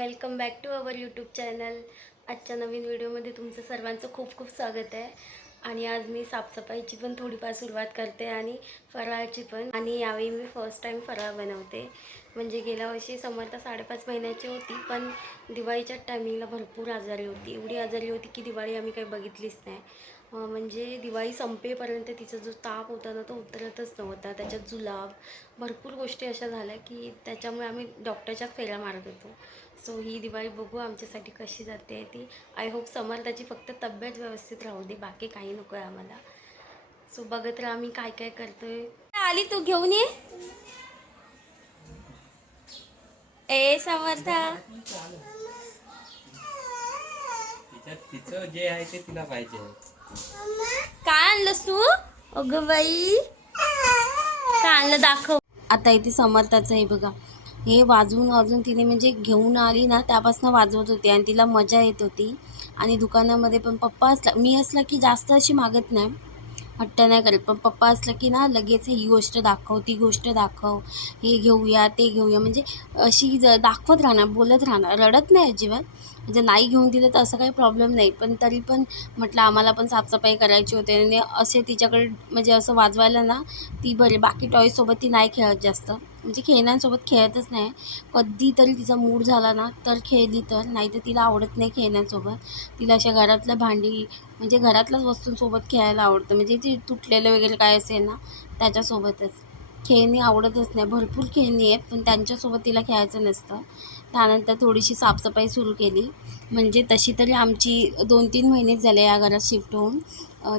Welcome back to our YouTube channel. आजच्या नवीन व्हिडिओमध्ये तुमचं सर्वांचं खूप खूप स्वागत आहे. आणि आज मी साफसफाईची पण थोडीफार सुरुवात करते आणि फराळाची पण. आणि यावेळी मी फर्स्ट टाईम फराळ बनवते. म्हणजे गेल्या वर्षी समर्थ साडेपाच महिन्याची होती पण दिवाळीच्या टायमिंगला भरपूर आजारी होती. एवढी आजारी होती की दिवाळी आम्ही काही बघितलीच नाही. म्हणजे दिवाळी संपेपर्यंत तिचा जो ताप होता ना तो उतरतच नव्हता. त्याच्यात जुलाब भरपूर गोष्टी अशा झाल्या की त्याच्यामुळे आम्ही डॉक्टरच्याच फेऱ्या मारत होतो. सो ही दिवाळी बघू आमच्यासाठी कशी जाते आहे ती आय होप समर्थाची फक्त तब्येत व्यवस्थित राहू दे बाकी काही नको आहे आम्हाला. सो बघत राहा आम्ही काय काय करतोय. आली तू घेऊन ये. ए समर्था. तिचं जे आहे ते तिला पाहिजे. काय आणलंस तू? अगं बाई. काय आणलं दाखव. आता इथे समर्थाचं आहे बघा. हे वाजवून वाजवून तिने म्हणजे घेऊन आली ना त्यापासून वाजवत होती आणि तिला मजा येत होती. आणि दुकानामध्ये पण पप्पा असला मी असला की जास्त अशी मागत नाही. हट्ट नाही करत. पण पप्पा असलं की ना लगेच ही गोष्ट दाखव ती गोष्ट दाखव. हे घेऊया ते घेऊया. म्हणजे अशी ज दाखवत राहणार बोलत राहणार. रडत नाही अजिबात. म्हणजे नाही घेऊन दिलं तर असं काही प्रॉब्लेम नाही. पण तरी पण म्हटलं आम्हाला पण साफसफाई करायची होती. आणि असे तिच्याकडे म्हणजे असं वाजवायला ना ती बरे बाकी टॉयसोबत ती नाही खेळत जास्त. म्हणजे खेळण्यांसोबत खेळतच नाही. कधीतरी तिचा मूड झाला ना तर खेळली तर. नाही तर तिला आवडत नाही खेळण्यांसोबत. तिला अशा घरातल्या भांडी म्हणजे घरातल्याच वस्तूंसोबत खेळायला आवडतं. म्हणजे ती तुटलेलं वगैरे काय असेल ना त्याच्यासोबतच. खेळणी आवडतच नाही. भरपूर खेळणी आहेत पण त्यांच्यासोबत तिला खेळायचं नसतं. त्यानंतर थोडीशी साफसफाई सुरू केली. म्हणजे तशी तरी आमची दोन तीन महिनेच झाले या घरात शिफ्ट होऊन.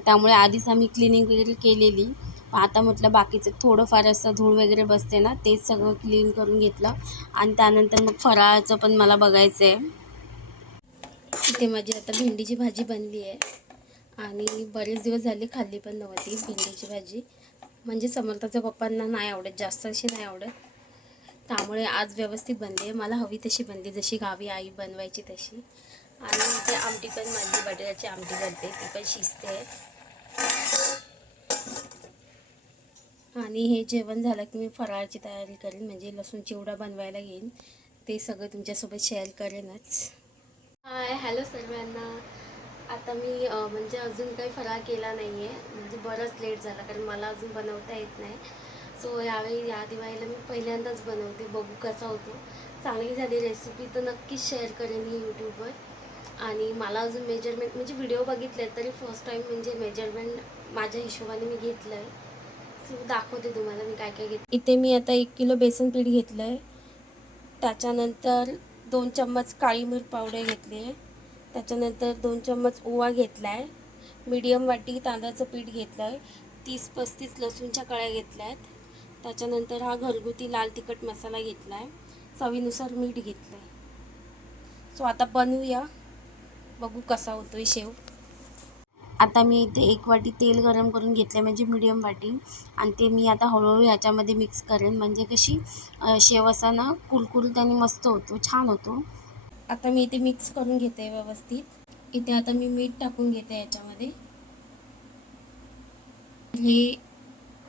त्यामुळे आधीच आम्ही क्लिनिंग वगैरे केलेली. आता म्हटलं बाकीचं थोडंफार असं धूळ वगैरे बसते ना तेच सगळं क्लीन करून घेतलं. आणि त्यानंतर मग फराळाचं पण मला बघायचं आहे इथे माझी आता भेंडीची भाजी बनली आहे. आणि बरेच दिवस झाले खाल्ली पण नव्हती भेंडीची भाजी. म्हणजे समर्थाच्या पप्पांना नाही आवडत जास्त अशी नाही आवडत. त्यामुळे आज व्यवस्थित बनली आहे. मला हवी तशी बनली जशी गावी आई बनवायची तशी. आणि इथे आमटी पण माझी बटाट्याची आमटी करते ती पण शिजते आहे आणि हे जेवण झालं की मी फराळाची तयारी करेन म्हणजे लसूण चिवडा बनवायला येईन. ते सगळं तुमच्यासोबत शेअर करेनच. हाय हॅलो सर्वांना. आता मी म्हणजे अजून काही फराळ केला नाही आहे म्हणजे बरंच लेट झाला कारण मला अजून बनवता येत नाही. सो यावेळी या दिवाळीला मी पहिल्यांदाच बनवते. बघू कसा होतो. चांगली झाली रेसिपी तर नक्कीच शेअर करेन मी यूट्यूबवर आणि मला अजून मेजरमेंट म्हणजे व्हिडिओ बघितले तरी फर्स्ट टाईम म्हणजे मेजरमेंट माझ्या हिशोबाने मी घेतलं आहे दाखवते तुम्हाला मी काय काय घेतलं इथे मी आता एक किलो बेसन पीठ घेतलं आहे त्याच्यानंतर दोन चम्मच काळी मिर पावडर घेतली आहे. त्याच्यानंतर दोन चम्मच ओवा घेतला आहे मीडियम वाटी तांदळाचं पीठ घेतलं आहे तीस पस्तीस लसूणच्या कळ्या घेतल्या आहेत त्याच्यानंतर हा घरगुती लाल तिखट मसाला घेतला आहे चवीनुसार मीठ घेतलं आहे सो आता बनवूया. बघू कसा होतो आहे शेव. आता मी इथे एक वाटी तेल गरम करून घेतलं आहे म्हणजे मीडियम वाटी. आणि ते मी आता हळूहळू ह्याच्यामध्ये मिक्स करेन. म्हणजे कशी शेव असा ना कुरकुरीत आणि मस्त होतो छान होतो. आता मी इथे मिक्स करून घेते व्यवस्थित. इथे आता मी मीठ टाकून घेते याच्यामध्ये. हे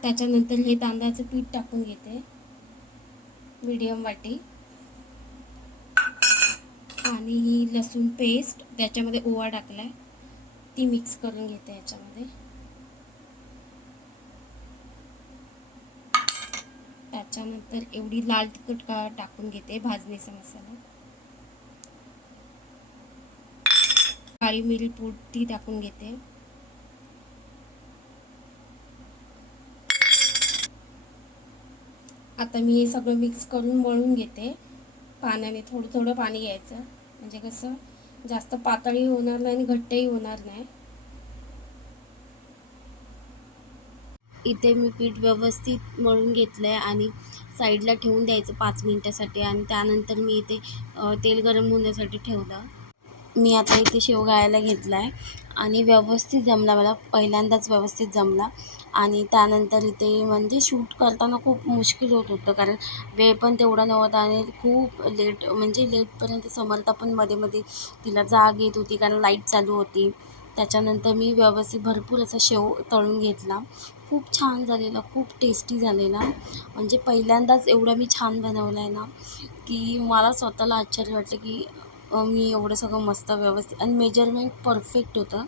त्याच्यानंतर हे तांदळाचं पीठ टाकून घेते. मीडियम वाटी. आणि ही लसूण पेस्ट त्याच्यामध्ये ओवा टाकला आहे ती मिक्स करून घेते याच्यामध्ये. त्याच्यानंतर एवढी लाल तिखट का टाकून घेते भाजणीचा मसाला. काळी मिरी पूड ती टाकून घेते. आता मी हे सगळं मिक्स करून मळून घेते. पाण्याने थोडं थोडं पाणी घ्यायचं. म्हणजे कसं जास्त पातळी होणार नाही आणि घट्टही होणार नाही. इथे मी पीठ व्यवस्थित मळून घेतलं आहे आणि साईडला ठेवून द्यायचं पाच मिनटासाठी आणि त्यानंतर मी इथे तेल गरम होण्यासाठी ठेवलं. मी आता इथे शेवगाळायला घेतला आहे आणि व्यवस्थित जमला मला पहिल्यांदाच व्यवस्थित जमला. आणि त्यानंतर इथे म्हणजे शूट करताना खूप मुश्किल होत होतं कारण वेळ पण तेवढा नव्हता आणि खूप लेट म्हणजे लेटपर्यंत समर्था पण मध्ये मध्ये तिला जाग येत होती कारण लाइट चालू होती. त्याच्यानंतर मी व्यवस्थित भरपूर असा शेव तळून घेतला. खूप छान झालेला खूप टेस्टी झालेला. म्हणजे पहिल्यांदाच एवढा मी छान बनवला आहे ना की मला स्वतःला आश्चर्य वाटलं की मी एवढं सगळं मस्त व्यवस्थित आणि मेजरमेंट परफेक्ट होतं.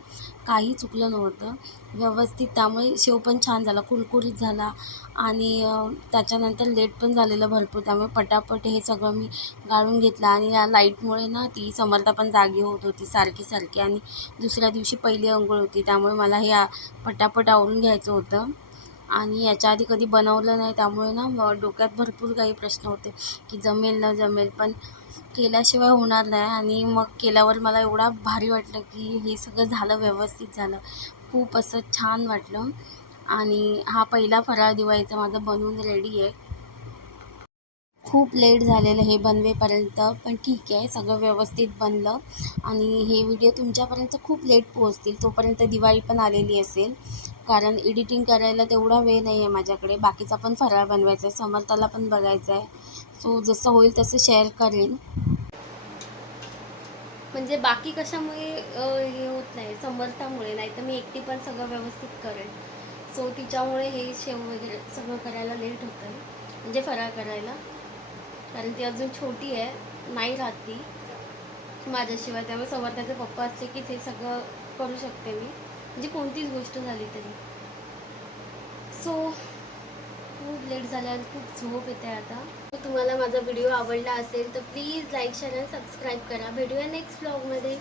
काही चुकलं नव्हतं. व्यवस्थित त्यामुळे शेव पण छान झाला कुरकुरीत झाला आणि त्याच्यानंतर लेट पण झालेलं भरपूर. त्यामुळे पटापट हे सगळं मी गाळून घेतलं आणि या लाईटमुळे ना ती समर्था पण जागी होत होती सारखी सारखी आणि दुसऱ्या दिवशी पहिली अंघोळ होती. त्यामुळे मला हे पटापट आवरून घ्यायचं होतं. आणि याच्या आधी कधी बनवलं नाही त्यामुळे ना डोक्यात भरपूर काही प्रश्न होते की जमेल न जमेल. पण केल्याशिवाय होणार नाही आणि मग केल्यावर मला एवढा भारी वाटलं की हे सगळं झालं व्यवस्थित झालं. खूप असं छान वाटलं. आणि हा पहिला फराळ दिवाळीचा माझा बनवून रेडी आहे. खूप लेट झालेलं हे बनवेपर्यंत पण ठीक आहे सगळं व्यवस्थित बनलं. आणि हे व्हिडिओ तुमच्यापर्यंत खूप लेट पोहोचतील तोपर्यंत दिवाळी पण आलेली असेल. कारण एडिटिंग करायला तेवढा वेळ नाही आहे माझ्याकडे. बाकीचा पण फराळ बनवायचा आहे समर्थाला पण बघायचं आहे सो जसं होईल तसं शेअर करेन. म्हणजे बाकी कशामुळे हे होत नाही? समर्थामुळे. नाही तर मी एकटी पण सगळं व्यवस्थित करेन. सो तिच्यामुळे हे शेव वगैरे सगळं करायला लेट होतं आहे म्हणजे फराळ करायला. कारण ती अजून छोटी आहे. नाही राहत ती. माझ्याशिवाय. त्यामुळे समर्थाचे पप्पा असले की ते सगळं करू शकते मी. म्हणजे कोणतीच गोष्ट झाली तरी. सो खूप लेट झाल्या खूप झोप येते आता. तर तुम्हाला माझा व्हिडिओ आवडला असेल तर प्लीज लाईक शेअर आणि सबस्क्राईब करा. भेटूया नेक्स्ट ब्लॉगमध्ये